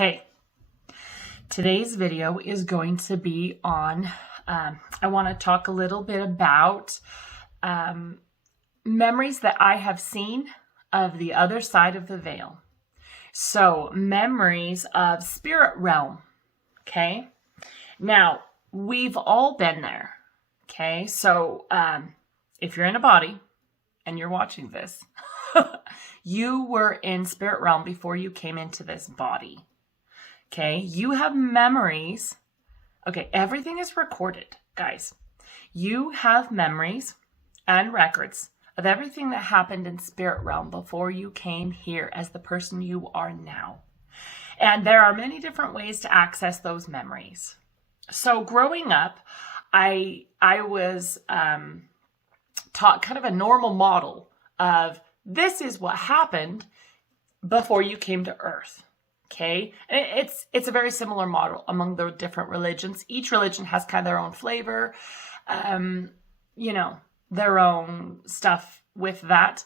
Okay, today's video is going to be on, I want to talk a little bit about memories that I have seen of the other side of the veil. So, memories of spirit realm, okay? Now, we've all been there, okay? So, if you're in a body and you're watching this, you were in spirit realm before you came into this body. Okay, you have memories. Okay, everything is recorded, guys. You have memories and records of everything that happened in spirit realm before you came here as the person you are now. And there are many different ways to access those memories. So growing up, I was taught kind of a normal model of this is what happened before you came to Earth. Okay, and it's a very similar model among the different religions. Each religion has kind of their own flavor, their own stuff with that.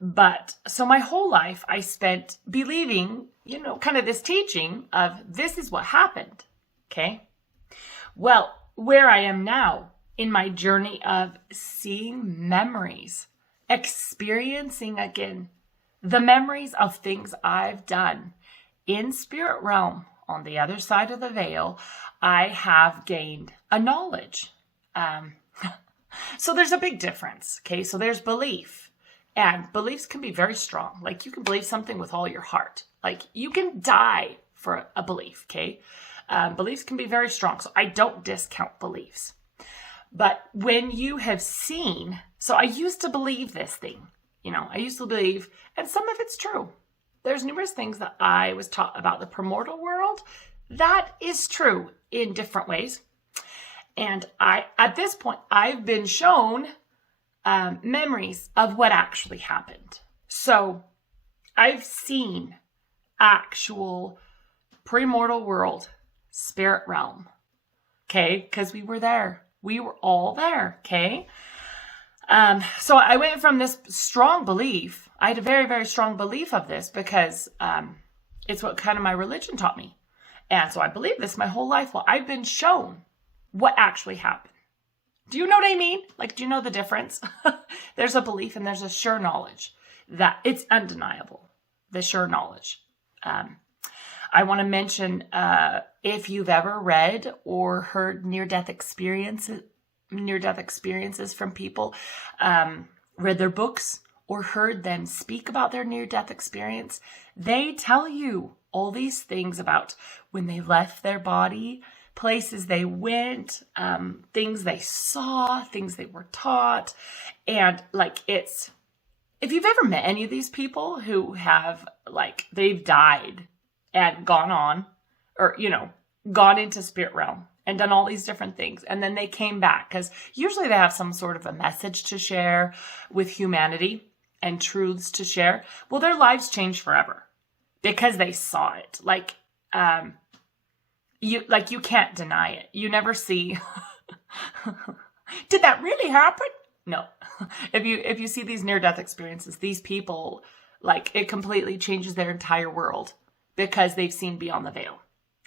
But so my whole life I spent believing, kind of this teaching of this is what happened. Okay, well, where I am now in my journey of seeing memories, experiencing again the memories of things I've done in spirit realm, on the other side of the veil, I have gained a knowledge. So there's a big difference, okay? So there's belief, and beliefs can be very strong. Like you can believe something with all your heart. Like you can die for a belief, okay? Beliefs can be very strong, so I don't discount beliefs. But when you have seen, so I used to believe this thing, I used to believe, and some of it's true. There's numerous things that I was taught about the primordial world. That is true in different ways. And at this point, I've been shown memories of what actually happened. So I've seen actual primordial world, spirit realm. Okay, because we were there. We were all there. Okay. So I went from this strong belief. I had a very, very strong belief of this because it's what kind of my religion taught me. And so I believed this my whole life. Well, I've been shown what actually happened. Do you know what I mean? Like, do you know the difference? There's a belief and there's a sure knowledge that it's undeniable, the sure knowledge. I want to mention if you've ever read or heard near-death experiences from people, read their books or heard them speak about their near-death experience, they tell you all these things about when they left their body, places they went, things they saw, things they were taught. And if you've ever met any of these people who have they've died and gone on or, gone into spirit realm and done all these different things. And then they came back because usually they have some sort of a message to share with humanity and truths to share. Well, their lives changed forever because they saw it. You can't deny it. You never see, did that really happen? No. If you see these near-death experiences, these people, it completely changes their entire world because they've seen beyond the veil.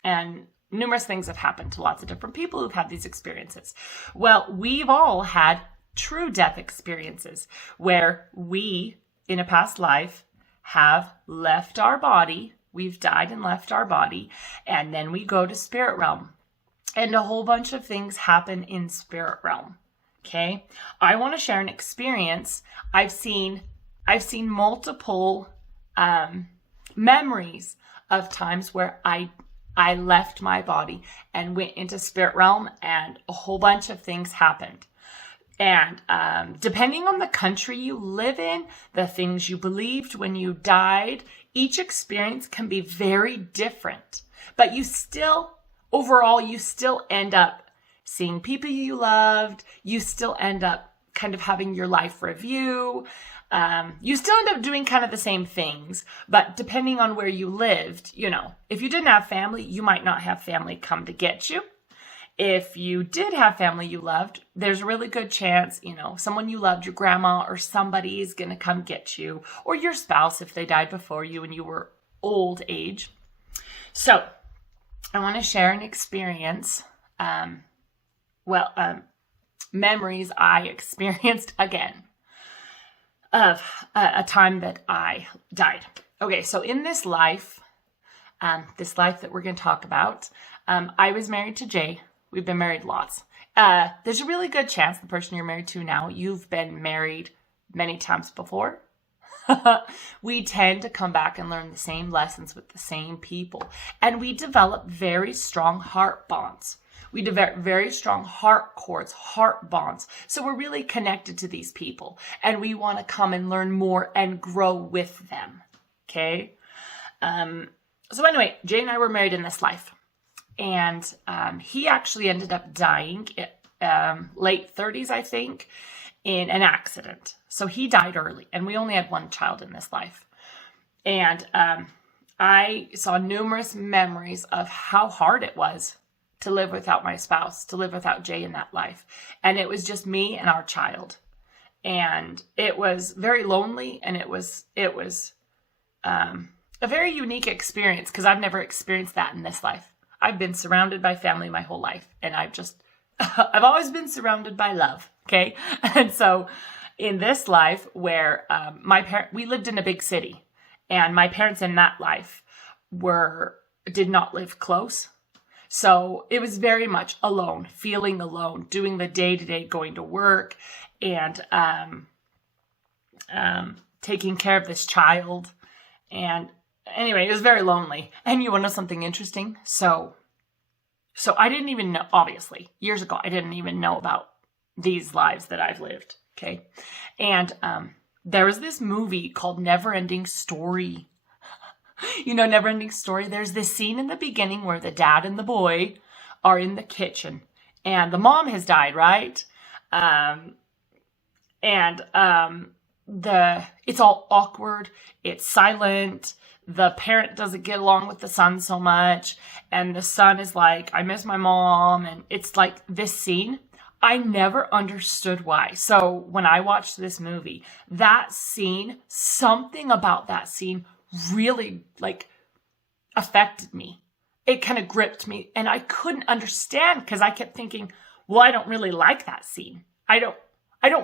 And numerous things have happened to lots of different people who've had these experiences. Well, we've all had true death experiences where we, in a past life, have left our body. We've died and left our body, and then we go to spirit realm. And a whole bunch of things happen in spirit realm. Okay? I want to share an experience. I've seen multiple memories of times where I left my body and went into spirit realm and a whole bunch of things happened. And depending on the country you live in, the things you believed when you died, each experience can be very different. But overall, you still end up seeing people you loved. You still end up kind of having your life review. You still end up doing kind of the same things, but depending on where you lived, if you didn't have family, you might not have family come to get you. If you did have family you loved, there's a really good chance, someone you loved, your grandma or somebody is going to come get you, or your spouse if they died before you and you were old age. So I want to share an experience, memories I experienced again of a time that I died. Okay, so in this life that we're going to talk about, I was married to Jay. We've been married lots. There's a really good chance the person you're married to now, you've been married many times before. We tend to come back and learn the same lessons with the same people. And we develop very strong heart bonds. We develop very strong heart cords, heart bonds. So we're really connected to these people. And we want to come and learn more and grow with them. Okay? So anyway, Jay and I were married in this life. And he actually ended up dying late 30s, I think, in an accident. So he died early, and we only had one child in this life. And I saw numerous memories of how hard it was to live without my spouse, to live without Jay in that life. And it was just me and our child. And it was very lonely, and it was a very unique experience because I've never experienced that in this life. I've been surrounded by family my whole life, and I've always been surrounded by love, okay? And so in this life where we lived in a big city, and my parents in that life did not live close. So it was very much alone, feeling alone, doing the day-to-day, going to work, and taking care of this child. And anyway, it was very lonely. And you want to know something interesting? So I didn't even know, obviously, years ago, I didn't even know about these lives that I've lived, okay? And there was this movie called Neverending Story. You know Neverending Story? There's this scene in the beginning where the dad and the boy are in the kitchen, and the mom has died, right? It's all awkward, it's silent, the parent doesn't get along with the son so much, and the son is like, I miss my mom, and it's like this scene. I never understood why. So when I watched this movie, that scene, something about that scene really affected me. It kind of gripped me, and I couldn't understand because I kept thinking, well, I don't really like that scene. I don't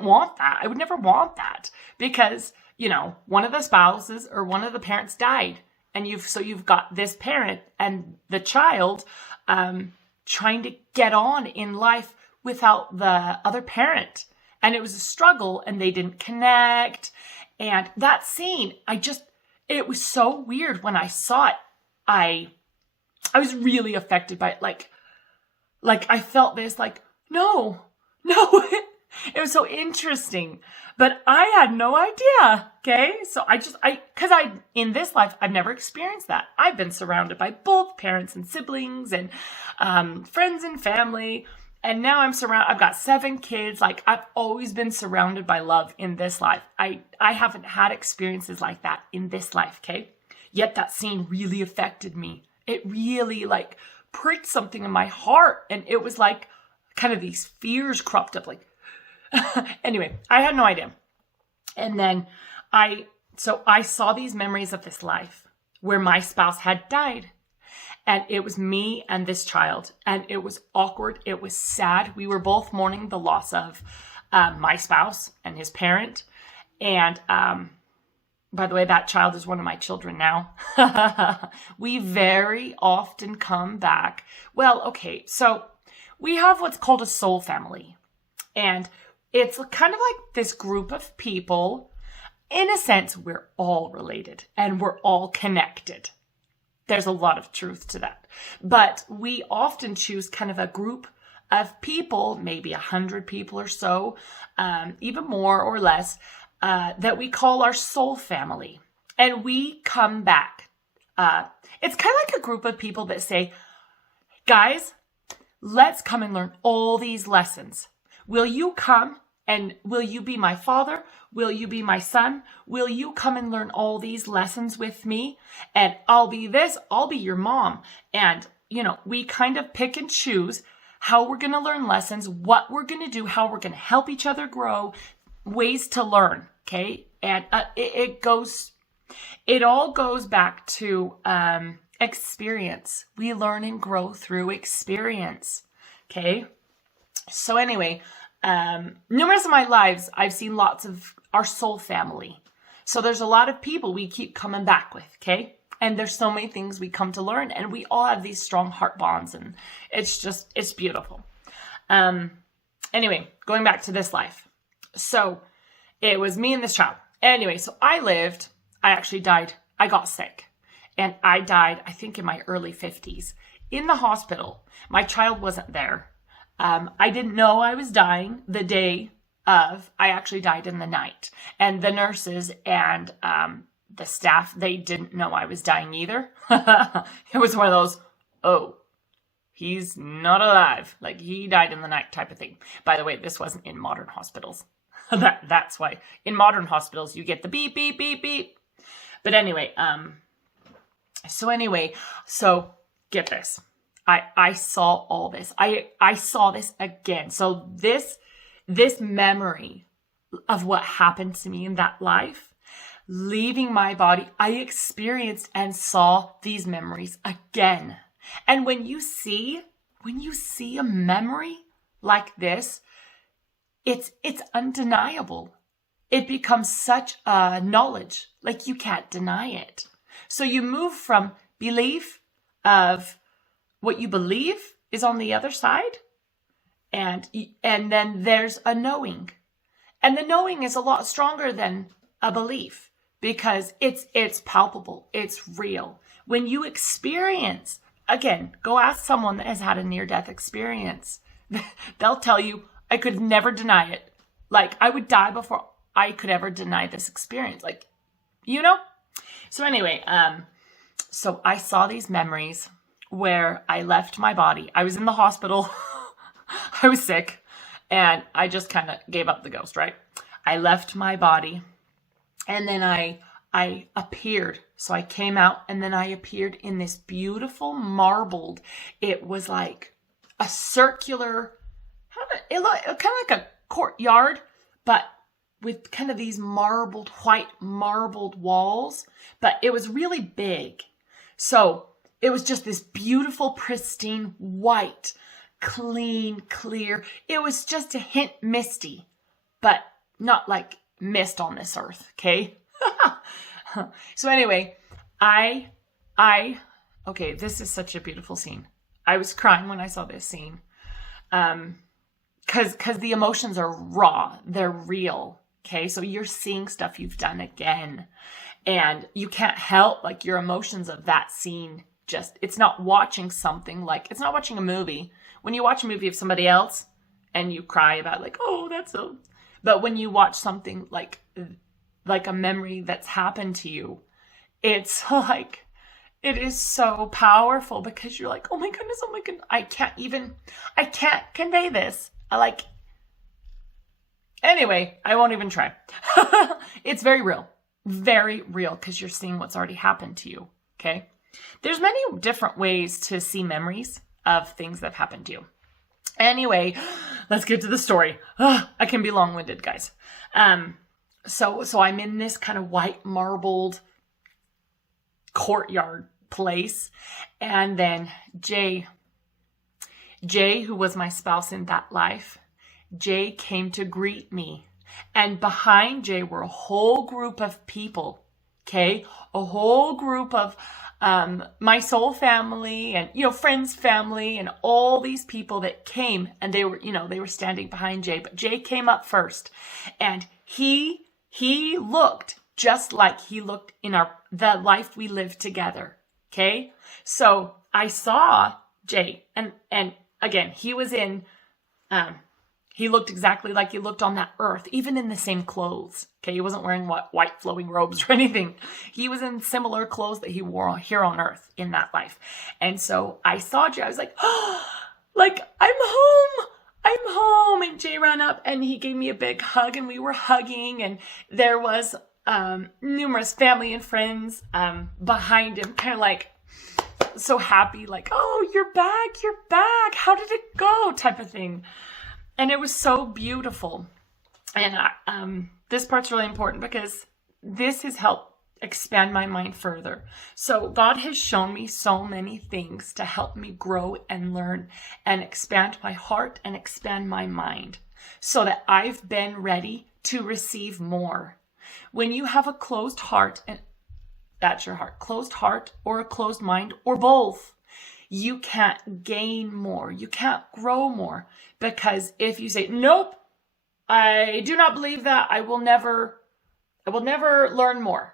want that. I would never want that because, one of the spouses or one of the parents died. And you've got this parent and the child trying to get on in life without the other parent. And it was a struggle, and they didn't connect. And that scene, it was so weird when I saw it. I was really affected by it. Like I felt this, no. It was so interesting, but I had no idea. Okay. So in this life, I've never experienced that. I've been surrounded by both parents and siblings and, friends and family. And now I've got 7 kids. I've always been surrounded by love in this life. I haven't had experiences like that in this life. Okay. Yet that scene really affected me. It really pricked something in my heart. And it was kind of these fears cropped up anyway, I had no idea. And then I saw these memories of this life where my spouse had died. And it was me and this child. And it was awkward. It was sad. We were both mourning the loss of my spouse and his parent. And by the way, that child is one of my children now. We very often come back. Well, okay, so we have what's called a soul family. And it's kind of like this group of people. In a sense, we're all related and we're all connected. There's a lot of truth to that. But we often choose kind of a group of people, maybe 100 people or so, even more or less, that we call our soul family. And we come back. It's kind of like a group of people that say, guys, let's come and learn all these lessons. Will you come and will you be my father? Will you be my son? Will you come and learn all these lessons with me? And I'll be your mom. And, we kind of pick and choose how we're going to learn lessons, what we're going to do, how we're going to help each other grow, ways to learn. Okay. And it all goes back to, and experience. We learn and grow through experience. Okay. So anyway, numerous of my lives, I've seen lots of our soul family. So there's a lot of people we keep coming back with. Okay. And there's so many things we come to learn, and we all have these strong heart bonds, and it's beautiful. Anyway, going back to this life. So it was me and this child. Anyway, so I actually died. I got sick, and I died, I think, in my early 50s in the hospital. My child wasn't there. I didn't know I was dying the day of. I actually died in the night, and the nurses and the staff, they didn't know I was dying either. It was one of those, oh, he's not alive. Like, he died in the night type of thing. By the way, this wasn't in modern hospitals. That's why. In modern hospitals, you get the beep, beep, beep, beep. But anyway, so get this. I saw all this. I saw this again. So this memory of what happened to me in that life, leaving my body, I experienced and saw these memories again. And when you see a memory like this, it's undeniable. It becomes such a knowledge, like you can't deny it. So you move from belief of what you believe is on the other side, and then there's a knowing. And the knowing is a lot stronger than a belief, because it's palpable, it's real. When you experience, again, go ask someone that has had a near-death experience. They'll tell you, I could never deny it. Like, I would die before I could ever deny this experience. Like, you know? So anyway, so I saw these memories where I left my body. I was in the hospital. I was sick, and I just kind of gave up the ghost, right? I left my body. And then I appeared. So I came out, and then I appeared in this beautiful marbled, it was like a circular, it looked kind of like a courtyard, but with kind of these white marbled walls, but it was really big. So it was just this beautiful, pristine, white, clean, clear. It was just a hint misty, but not like mist on this earth, okay? So anyway, okay, this is such a beautiful scene. I was crying when I saw this scene. Cause the emotions are raw, they're real, okay? So you're seeing stuff you've done again, and you can't help, like, your emotions of that scene. It's not watching something, like, it's not watching a movie. When you watch a movie of somebody else and you cry about, like, oh, that's so, but when you watch something like a memory that's happened to you, it's like, it is so powerful, because you're like, oh my goodness, I can't convey this. Anyway, I won't even try. It's very real, because you're seeing what's already happened to you, okay? There's many different ways to see memories of things that have happened to you. Anyway, let's get to the story. I can be long-winded, guys. So I'm in this kind of white marbled courtyard place, and then Jay, who was my spouse in that life, Jay came to greet me, and behind Jay were a whole group of people, okay? A whole group of my soul family and, friends family, and all these people that came, and they were standing behind Jay, but Jay came up first, and he looked just like he looked in the life we lived together. Okay. So I saw Jay, and again, he was he looked exactly like he looked on that earth, even in the same clothes. Okay. He wasn't wearing white flowing robes or anything. He was in similar clothes that he wore here on earth in that life. And so I saw Jay. I was like, oh, like, I'm home. And Jay ran up and he gave me a big hug, and we were hugging, and there was numerous family and friends behind him, kind of like so happy, like, oh, you're back, how did it go, type of thing. And it was so beautiful. And this part's really important, because this has helped expand my mind further. So God has shown me so many things to help me grow and learn and expand my heart and expand my mind so that I've been ready to receive more. When you have a closed heart, and that's your heart, closed heart or a closed mind or both, you can't gain more. You can't grow more, because if you say, nope, I do not believe that, I will never learn more,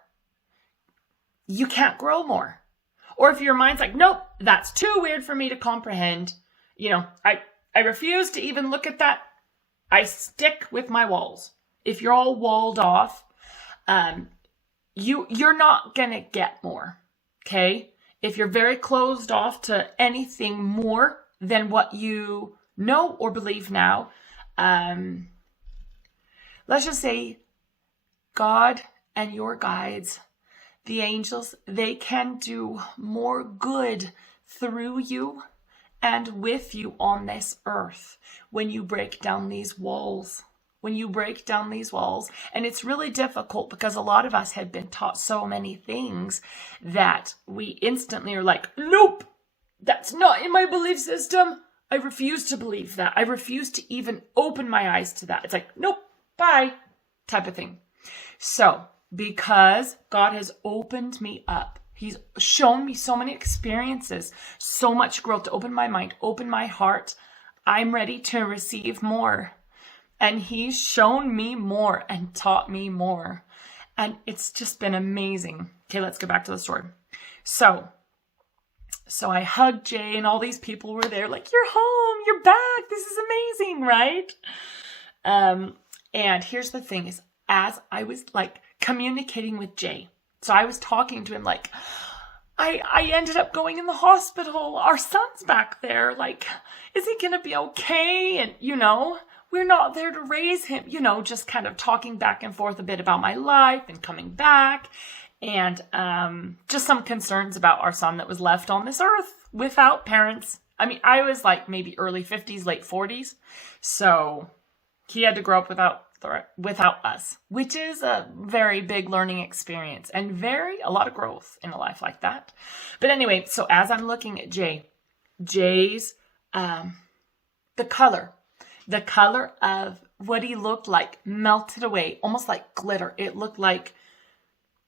you can't grow more. Or if your mind's like, nope, that's too weird for me to comprehend, I refuse to even look at that, I stick with my walls. If you're all walled off, you're not gonna get more, okay? If you're very closed off to anything more than what you know or believe now, let's just say God and your guides, the angels, they can do more good through you and with you on this earth when you break down these walls. When you break down these walls. And it's really difficult because a lot of us have been taught so many things that we instantly are like, nope, that's not in my belief system. I refuse to believe that. I refuse to even open my eyes to that. It's like, nope, bye, type of thing. So, because God has opened me up, He's shown me so many experiences, so much growth to open my mind, open my heart, I'm ready to receive more. And He's shown me more and taught me more. And it's just been amazing. Okay, let's get back to the story. So I hugged Jay and all these people were there like, you're home, you're back. This is amazing, right? And here's the thing is, as I was like communicating with Jay, so I was talking to him like, I ended up going in the hospital. Our son's back there. Like, is he going to be okay? And, we're not there to raise him, just kind of talking back and forth a bit about my life and coming back. And just some concerns about our son that was left on this earth without parents. I mean, I was like maybe early 50s, late 40s. So he had to grow up without us, which is a very big learning experience and a lot of growth in a life like that. But anyway, so as I'm looking at Jay's, the color of what he looked like melted away, almost like glitter. It looked like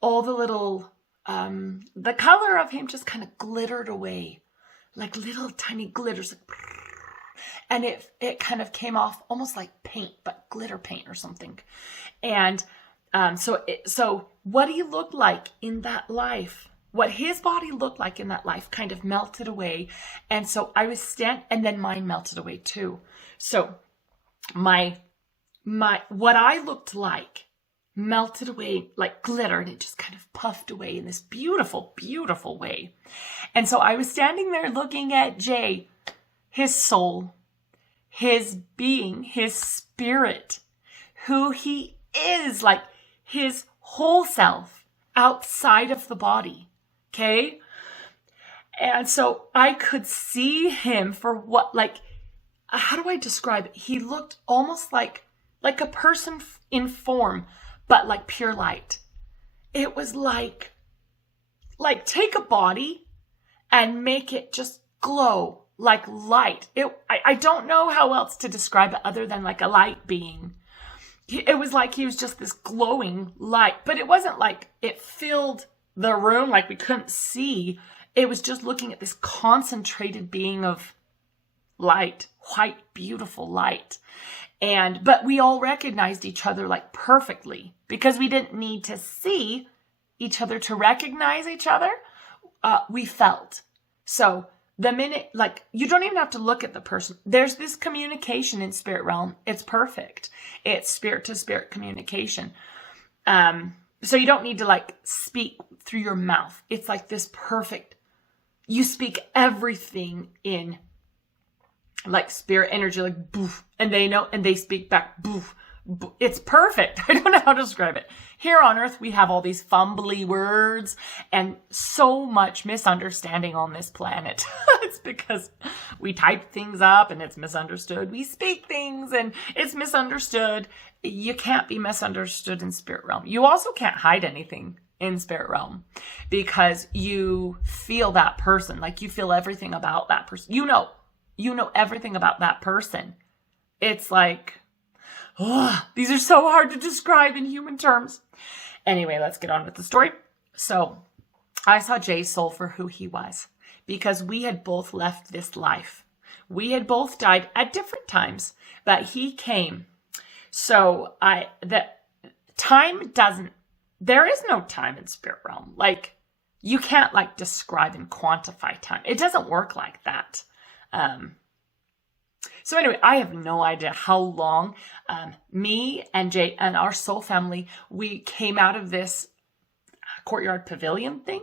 all the little, the color of him just kind of glittered away, like little tiny glitters. And it kind of came off almost like paint, but glitter paint or something. And so what he looked like in that life, what his body looked like in that life kind of melted away. And so I was and then mine melted away too. So what I looked like melted away like glitter, and it just kind of puffed away in this beautiful, beautiful way. And so I was standing there looking at Jay, his soul, his being, his spirit, who he is, like his whole self outside of the body. Okay. And so I could see him for what, like, how do I describe it? He looked almost like a person in form, but like pure light. It was like take a body and make it just glow like light. I don't know how else to describe it other than like a light being. It was like he was just this glowing light, but it wasn't like it filled the room like we couldn't see. It was just looking at this concentrated being of light, white, beautiful light. But we all recognized each other like perfectly because we didn't need to see each other to recognize each other. We felt. So the minute, like, you don't even have to look at the person. There's this communication in spirit realm. It's perfect. It's spirit to spirit communication. So you don't need to like speak through your mouth. It's like this perfect, you speak everything in like spirit energy, like boof, and they know, and they speak back boof. It's perfect. I don't know how to describe it. Here on earth, we have all these fumbly words and so much misunderstanding on this planet. It's because we type things up and it's misunderstood. We speak things and it's misunderstood. You can't be misunderstood in spirit realm. You also can't hide anything in spirit realm because you feel that person. Like you feel everything about that person. You know everything about that person. It's like, oh, these are so hard to describe in human terms. Anyway, let's get on with the story. So I saw Jay's soul for who he was because we had both left this life. We had both died at different times, but he came. So there is no time in spirit realm. Like you can't like describe and quantify time. It doesn't work like that. So anyway, I have no idea how long me and Jay and our soul family, we came out of this courtyard pavilion thing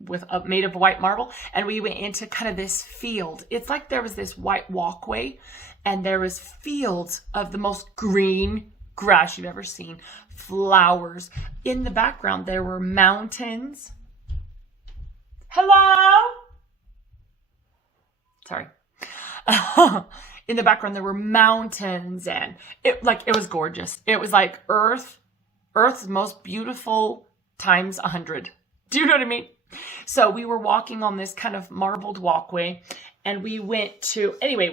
with made of white marble, and we went into kind of this field. It's like there was this white walkway and there was fields of the most green grass you've ever seen, flowers. In the background, there were mountains. Hello? Sorry. In the background, there were mountains and it was gorgeous. It was like Earth's most beautiful times 100. Do you know what I mean? So we were walking on this kind of marbled walkway and we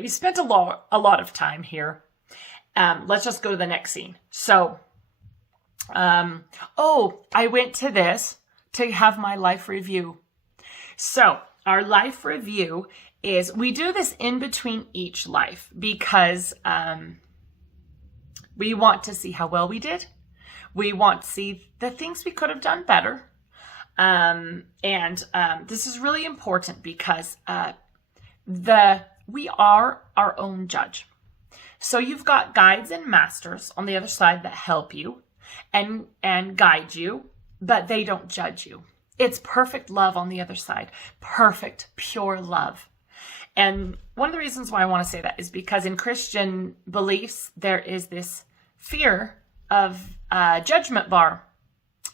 spent a lot of time here. Let's just go to the next scene. So, I went to this to have my life review. So our life review is we do this in between each life because we want to see how well we did. We want to see the things we could have done better. This is really important because we are our own judge. So you've got guides and masters on the other side that help you and guide you, but they don't judge you. It's perfect love on the other side. Perfect, pure love. And one of the reasons why I want to say that is because in Christian beliefs, there is this fear of judgment bar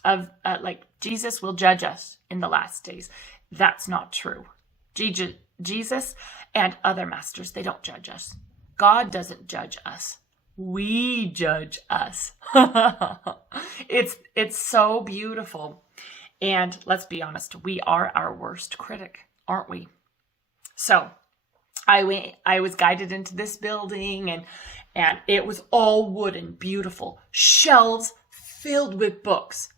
of like Jesus will judge us in the last days. That's not true. Jesus and other masters, they don't judge us. God doesn't judge us. We judge us. It's so beautiful. And let's be honest, we are our worst critic, aren't we? So I was guided into this building and it was all wood and beautiful. Shelves filled with books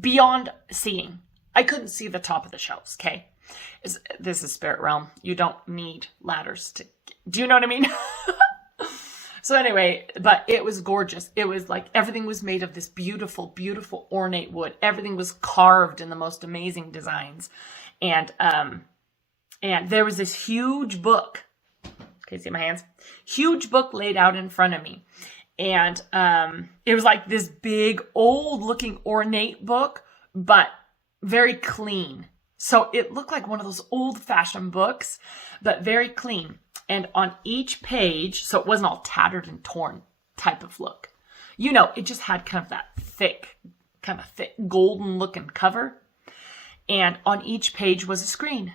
beyond seeing. I couldn't see the top of the shelves, okay? This is spirit realm. You don't need ladders to... Do you know what I mean? So anyway, but it was gorgeous. It was like everything was made of this beautiful, beautiful ornate wood. Everything was carved in the most amazing designs. And there was this huge book. Can you see my hands? Huge book laid out in front of me. And it was like this big, old-looking ornate book, but very clean. So it looked like one of those old-fashioned books, but very clean. And on each page, so it wasn't all tattered and torn type of look. You know, it just had kind of that thick, golden-looking cover. And on each page was a screen,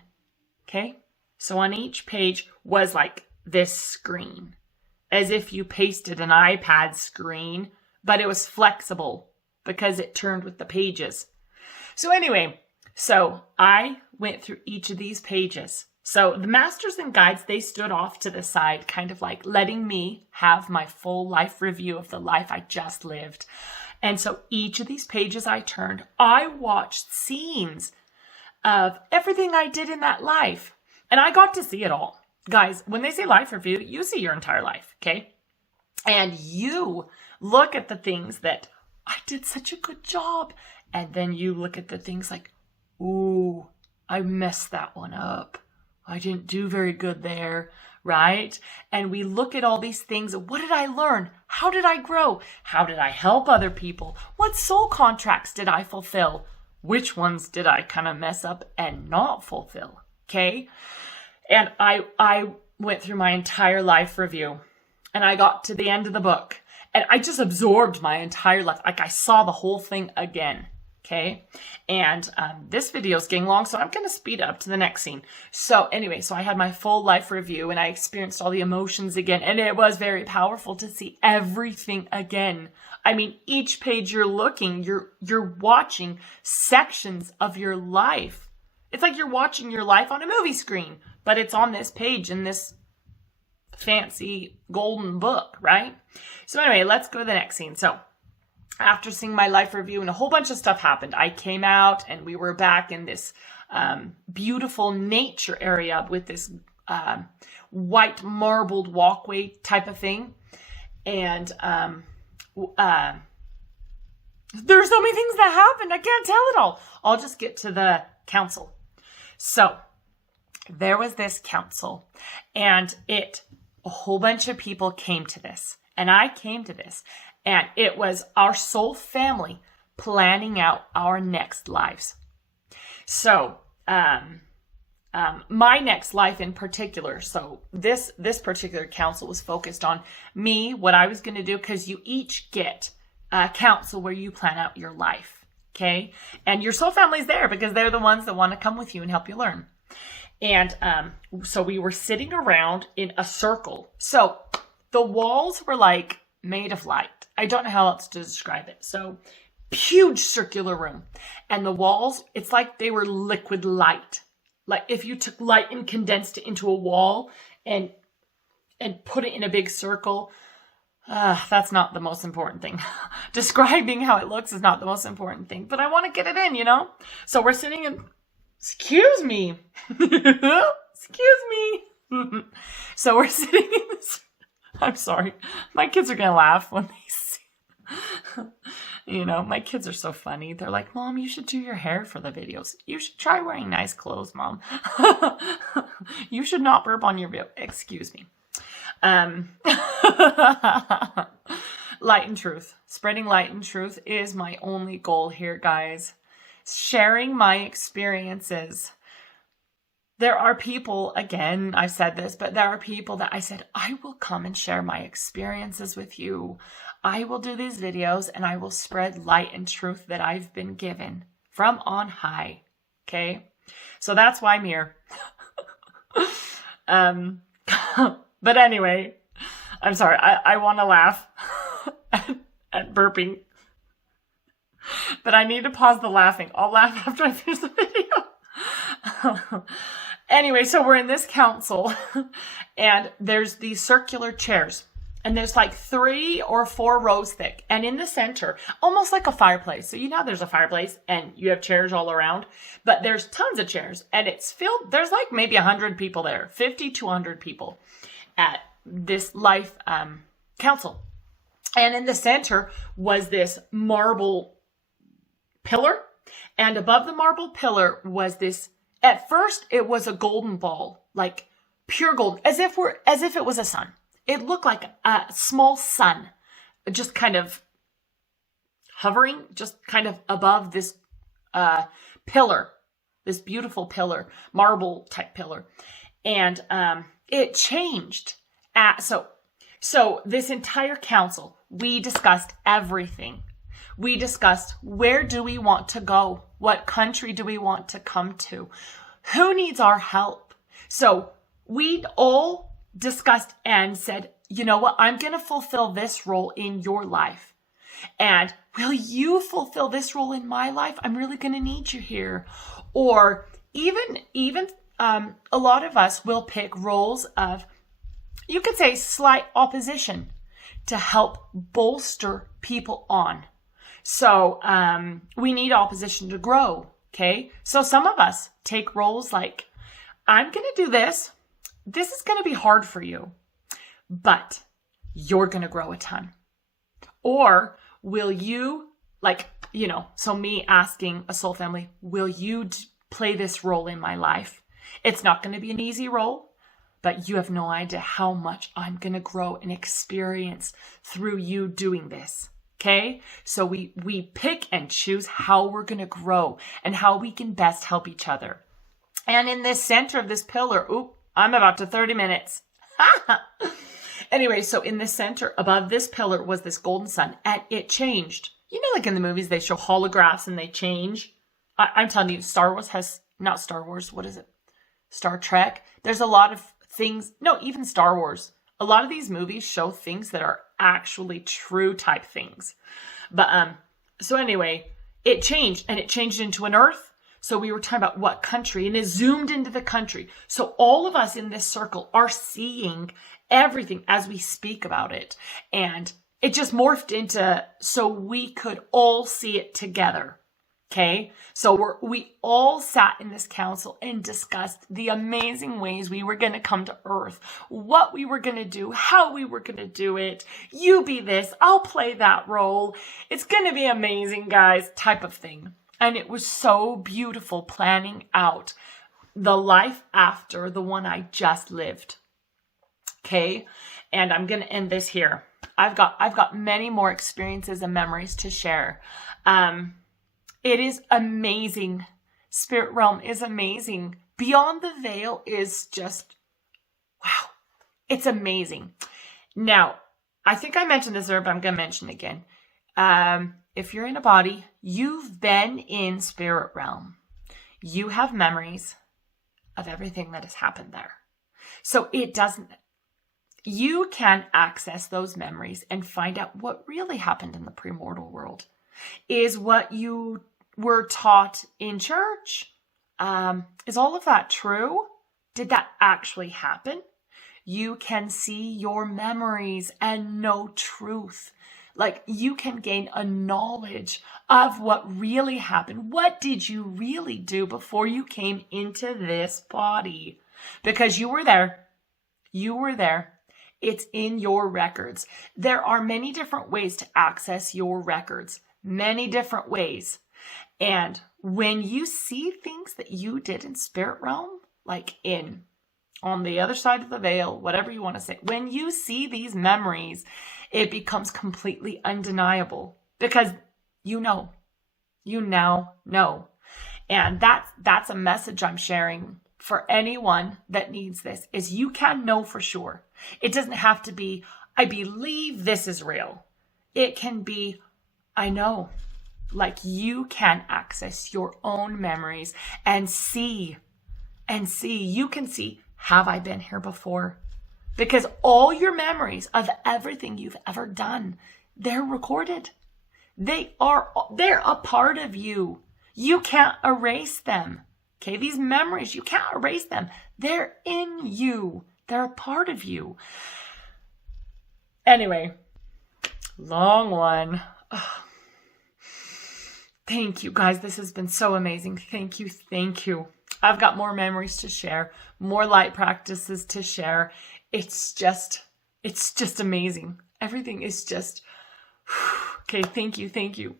okay? So on each page was like this screen, as if you pasted an iPad screen, but it was flexible because it turned with the pages. So anyway, so I went through each of these pages. So the masters and guides, they stood off to the side, kind of like letting me have my full life review of the life I just lived. And so each of these pages I turned, I watched scenes of everything I did in that life. And I got to see it all. Guys, when they say life review, you see your entire life, okay? And you look at the things that I did such a good job. And then you look at the things like, ooh, I messed that one up. I didn't do very good there, right? And we look at all these things. What did I learn? How did I grow? How did I help other people? What soul contracts did I fulfill? Which ones did I kind of mess up and not fulfill? Okay. And I went through my entire life review and I got to the end of the book and I just absorbed my entire life. Like I saw the whole thing again. Okay. And this video is getting long, so I'm going to speed up to the next scene. So anyway, so I had my full life review and I experienced all the emotions again. And it was very powerful to see everything again I mean, each page you're looking, you're watching sections of your life. It's like you're watching your life on a movie screen, but it's on this page in this fancy golden book, right? So anyway, let's go to the next scene. So after seeing my life review and a whole bunch of stuff happened, I came out and we were back in this beautiful nature area with this white marbled walkway type of thing. And there's so many things that happened. I can't tell it all. I'll just get to the council. So there was this council, and a whole bunch of people came to this, and I came to this, and it was our soul family planning out our next lives. So, my next life in particular. So this particular council was focused on me, what I was going to do, because you each get a council where you plan out your life. Okay. And your soul family's there because they're the ones that want to come with you and help you learn. And so we were sitting around in a circle. So the walls were like made of light. I don't know how else to describe it. So huge circular room. And the walls, it's like they were liquid light. Like if you took light and condensed it into a wall and put it in a big circle, that's not the most important thing. Describing how it looks is not the most important thing, but I want to get it in, you know? So we're sitting in, excuse me. Excuse me. So we're sitting in this, I'm sorry. My kids are going to laugh when they see, you know, my kids are so funny. They're like, Mom, you should do your hair for the videos. You should try wearing nice clothes, Mom. You should not burp on your video. Excuse me. Light and truth. Spreading light and truth is my only goal here, guys. Sharing my experiences. There are people, again, I've said this, but there are people that I said, I will come and share my experiences with you. I will do these videos and I will spread light and truth that I've been given from on high. Okay? So that's why I'm here. But anyway, I'm sorry. I want to laugh at burping. But I need to pause the laughing. I'll laugh after I finish the video. Anyway, so we're in this council and there's these circular chairs and there's like 3 or 4 rows thick. And in the center, almost like a fireplace. So you know there's a fireplace and you have chairs all around, but there's tons of chairs and it's filled. There's like maybe 100 people there, 50 to 100 people at this life council. And in the center was this marble pillar. And above the marble pillar was this, at first it was a golden ball, like pure gold, as if it was a sun. It looked like a small sun, just kind of hovering, just kind of above this pillar, this beautiful pillar, marble type pillar. And it changed. So this entire council, we discussed everything. We discussed, where do we want to go? What country do we want to come to? Who needs our help? So we all discussed and said, you know what? I'm going to fulfill this role in your life. And will you fulfill this role in my life? I'm really going to need you here. Or even a lot of us will pick roles of, you could say, slight opposition to help bolster people on. So we need opposition to grow, okay? So some of us take roles like, I'm going to do this. This is going to be hard for you, but you're going to grow a ton. Or will you, like, you know, so me asking a soul family, will you play this role in my life? It's not going to be an easy role, but you have no idea how much I'm going to grow and experience through you doing this. Okay, so we pick and choose how we're going to grow and how we can best help each other. And in the center of this pillar, I'm about to 30 minutes. Anyway, so in the center above this pillar was this golden sun, and it changed. You know, like in the movies, they show holographs and they change. I'm telling you, Star Wars has, not Star Wars, what is it? Star Trek. There's a lot of things, no, even Star Wars. A lot of these movies show things that are actually true type things. But so anyway, it changed, and it changed into an earth. So we were talking about what country, and it zoomed into the country. So all of us in this circle are seeing everything as we speak about it. And it just morphed into so we could all see it together. Okay, so we all sat in this council and discussed the amazing ways we were going to come to Earth, what we were going to do, how we were going to do it. You be this, I'll play that role. It's going to be amazing, guys, type of thing. And it was so beautiful planning out the life after the one I just lived. Okay, and I'm going to end this here. I've got many more experiences and memories to share. It is amazing. Spirit realm is amazing. Beyond the veil is just, wow. It's amazing. Now, I think I mentioned this earlier, but I'm going to mention it again. If you're in a body, you've been in spirit realm. You have memories of everything that has happened there. So you can access those memories and find out what really happened in the premortal world. Is what you were taught in church. Is all of that true? Did that actually happen? You can see your memories and know truth. Like, you can gain a knowledge of what really happened. What did you really do before you came into this body? Because you were there. You were there. It's in your records. There are many different ways to access your records. Many different ways. And when you see things that you did in spirit realm, like on the other side of the veil, whatever you want to say, when you see these memories, it becomes completely undeniable because you now know. And that's a message I'm sharing for anyone that needs this, is you can know for sure. It doesn't have to be, I believe this is real. It can be, I know. Like, you can access your own memories and see. You can see, have I been here before? Because all your memories of everything you've ever done, they're recorded. They're a part of you. You can't erase them. Okay, these memories, you can't erase them. They're in you. They're a part of you. Anyway, long one. Oh. Thank you, guys. This has been so amazing. Thank you. Thank you. I've got more memories to share, more light practices to share. It's just amazing. Everything is just, okay. Thank you. Thank you.